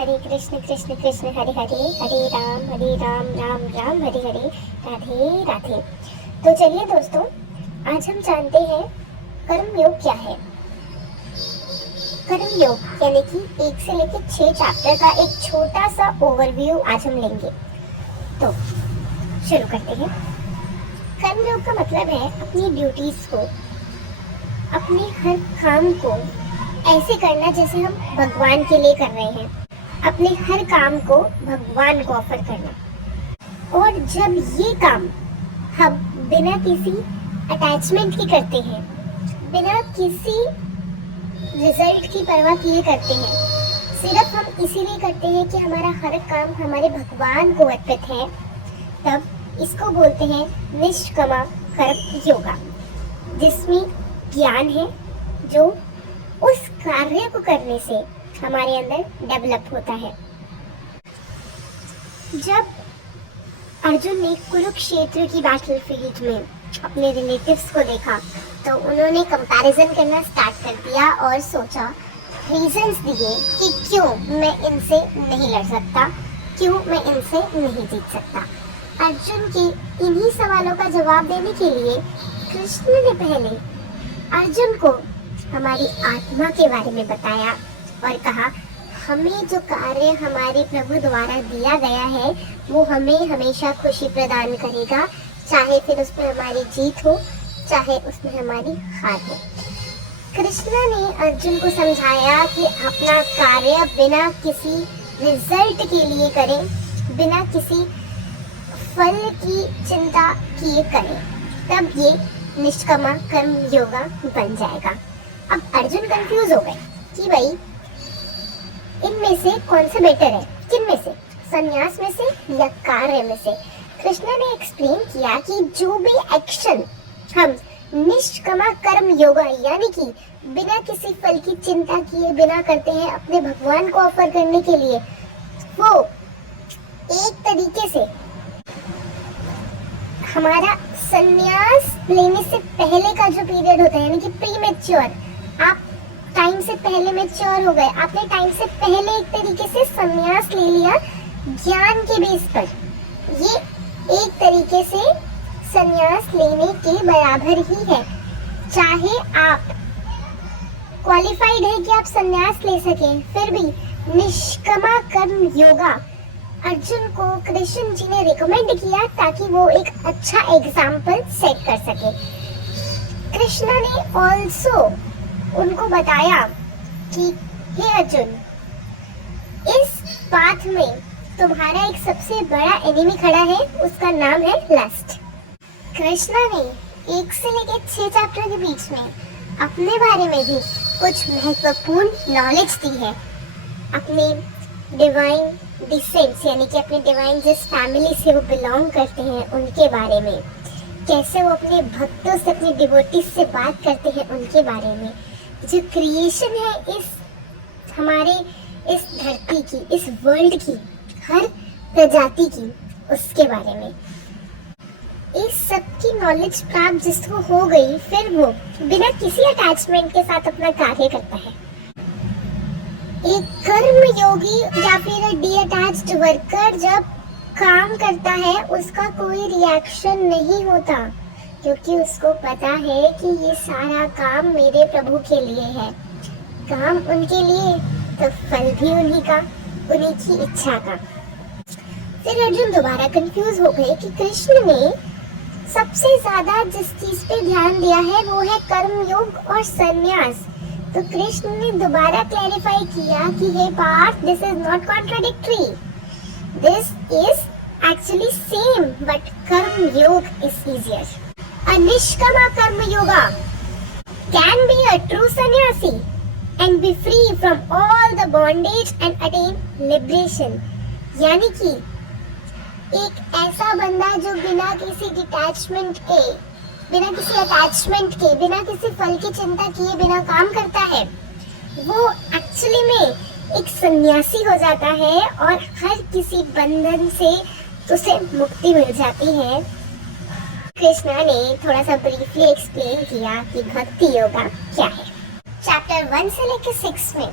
हरे कृष्ण कृष्ण कृष्ण हरे हरे, हरे राम राम राम हरे हरे, राधे राधे। तो चलिए दोस्तों, आज हम जानते हैं कर्म योग क्या है। कर्म योग यानी कि 1 से लेकर 6 चैप्टर का एक छोटा सा ओवरव्यू आज हम लेंगे। तो शुरू करते हैं। कर्म योग का मतलब है अपनी ड्यूटीज को, अपने हर काम को ऐसे करना जैसे हम भगवान के लिए कर रहे हैं, अपने हर काम को भगवान को ऑफर करना। और जब ये काम हम बिना किसी अटैचमेंट के करते हैं, बिना किसी रिजल्ट की परवाह किए करते हैं, सिर्फ हम इसीलिए करते हैं कि हमारा हर काम हमारे भगवान को अर्पित है, तब इसको बोलते हैं निष्काम कर्म योगा, जिसमें ज्ञान है जो उस कार्य को करने से हमारे अंदर डेवलप होता है। जब अर्जुन ने कुरुक्षेत्र की बैटलफील्ड में अपने रिलेटिव्स को देखा तो उन्होंने कंपैरिजन करना स्टार्ट कर दिया और सोचा, रीजंस दिए कि क्यों मैं इनसे नहीं लड़ सकता, क्यों मैं इनसे नहीं जीत सकता। अर्जुन के इन्हीं सवालों का जवाब देने के लिए कृष्ण ने पहले अर्जुन को हमारी आत्मा के बारे में बताया और कहा, हमें जो कार्य हमारे प्रभु द्वारा दिया गया है वो हमें हमेशा खुशी प्रदान करेगा, चाहे फिर उसमें हमारी जीत हो, चाहे उसमें हमारी हार हो। कृष्ण ने अर्जुन को समझाया कि अपना कार्य बिना किसी रिजल्ट के लिए करें, बिना किसी फल की चिंता किए करें, तब ये निष्काम कर्म योगा बन जाएगा। अब अर्जुन कंफ्यूज हो गए कि भाई इनमें से कौन सा बेटर है, किन में से, संन्यास में से या कार्य में से। कृष्ण ने एक्सप्लेन किया कि जो भी एक्शन हम निष्काम कर्म योगा यानी कि बिना किसी फल की चिंता किए बिना करते हैं अपने भगवान को ऑफर करने के लिए, वो एक तरीके से हमारा संन्यास लेने से पहले का जो पीरियड होता है, यानी कि प्रीमेच्योर, आप टाइम से पहले मैच्योर हो गए, आपने टाइम से पहले एक तरीके से संन्यास ले लिया ज्ञान के बेस पर, ये एक तरीके से संन्यास लेने के बराबर ही है। चाहे आप क्वालिफाइड है कि आप संन्यास ले सकें, फिर भी निष्काम कर्म योगा अर्जुन को कृष्ण जी ने रिकमेंड किया ताकि वो एक अच्छा एग्जाम्पल सेट कर सके। कृष्ण ने ऑल्सो उनको बताया कि हे अर्जुन, इस पाथ में तुम्हारा एक सबसे बड़ा एनिमी खड़ा है, उसका नाम है लस्ट। कृष्ण ने 1 से लेकर 6 चैप्टर के बीच में अपने बारे में भी कुछ महत्वपूर्ण नॉलेज दी है, अपने डिवाइन डिसेंट्स यानी कि अपने डिवाइन जिस फैमिली से वो बिलोंग करते हैं उनके बारे में, कैसे वो अपने भक्तों से, अपने डिवोटीज से बात करते हैं उनके बारे में, जो क्रिएशन है इस हमारे इस धरती की, इस वर्ल्ड की हर प्रजाति की, उसके बारे में। इस सब की नॉलेज प्राप्त जिसको हो गई, फिर वो बिना किसी अटैचमेंट के साथ अपना कार्य करता है। एक कर्म योगी या फिर डीअटैच्ड वर्कर जब काम करता है उसका कोई रिएक्शन नहीं होता, क्योंकि उसको पता है कि ये सारा काम मेरे प्रभु के लिए है, काम उनके लिए तो फल भी उन्हीं का, उन्हीं की इच्छा का। फिर अर्जुन दोबारा कंफ्यूज हो गए कि कृष्ण ने सबसे ज्यादा जिस चीज पे ध्यान दिया है वो है कर्म योग और संन्यास। तो कृष्ण ने दोबारा क्लैरिफाई किया कि हे Partha, this is not contradictory, this is actually same but karma yoga is easier. A nishkam karma yoga can be a true sannyasi and be free from all the bondage and attain liberation। यानी कि एक ऐसा बंदा जो बिना किसी डिटैचमेंट के, बिना किसी अटैचमेंट के, बिना किसी फल की चिंता किए बिना काम करता है, वो एक्चुअली में एक सन्यासी हो जाता है और हर किसी बंधन से उसे मुक्ति मिल जाती है। कृष्णा ने थोड़ा सा ब्रीफली एक्सप्लेन किया कि भक्ति योगा क्या है। चैप्टर 1 से लेकर 6 में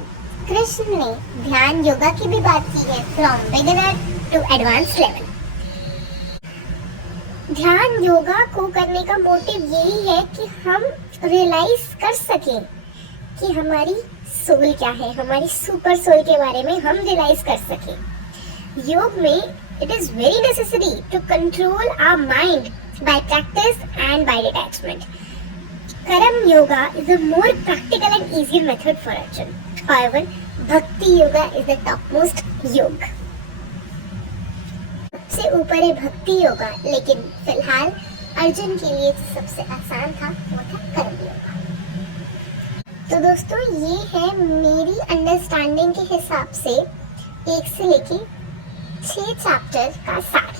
कृष्ण ने ध्यान योगा की भी बात की है, from beginner to advance level. ध्यान योगा को करने का मोटिव यही है कि हम रियलाइज कर सकें कि हमारी सोल क्या है, हमारी सुपर सोल के बारे में हम रियलाइज कर सकें। योग में it is very necessary to control our mind by practice and by detachment. Karma yoga is a more practical and easier method for Arjun. However, Bhakti Yoga is the topmost yoga. सबसे ऊपर है भक्ति योगा, लेकिन फिलहाल अर्जुन के लिए सबसे आसान था वो था कर्म योगा। तो दोस्तों, ये है मेरी अंडरस्टैंडिंग के हिसाब से 1 से लेके 6 चैप्टर का सार।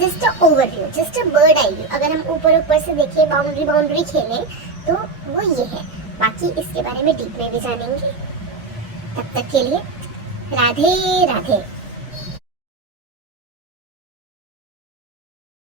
Just a overview, just a bird eye view. अगर हम ऊपर से देखिए, बाउंड्री खेलें तो वो ये है। बाकी इसके बारे में डीप में भी जानेंगे। तब तक के लिए राधे राधे।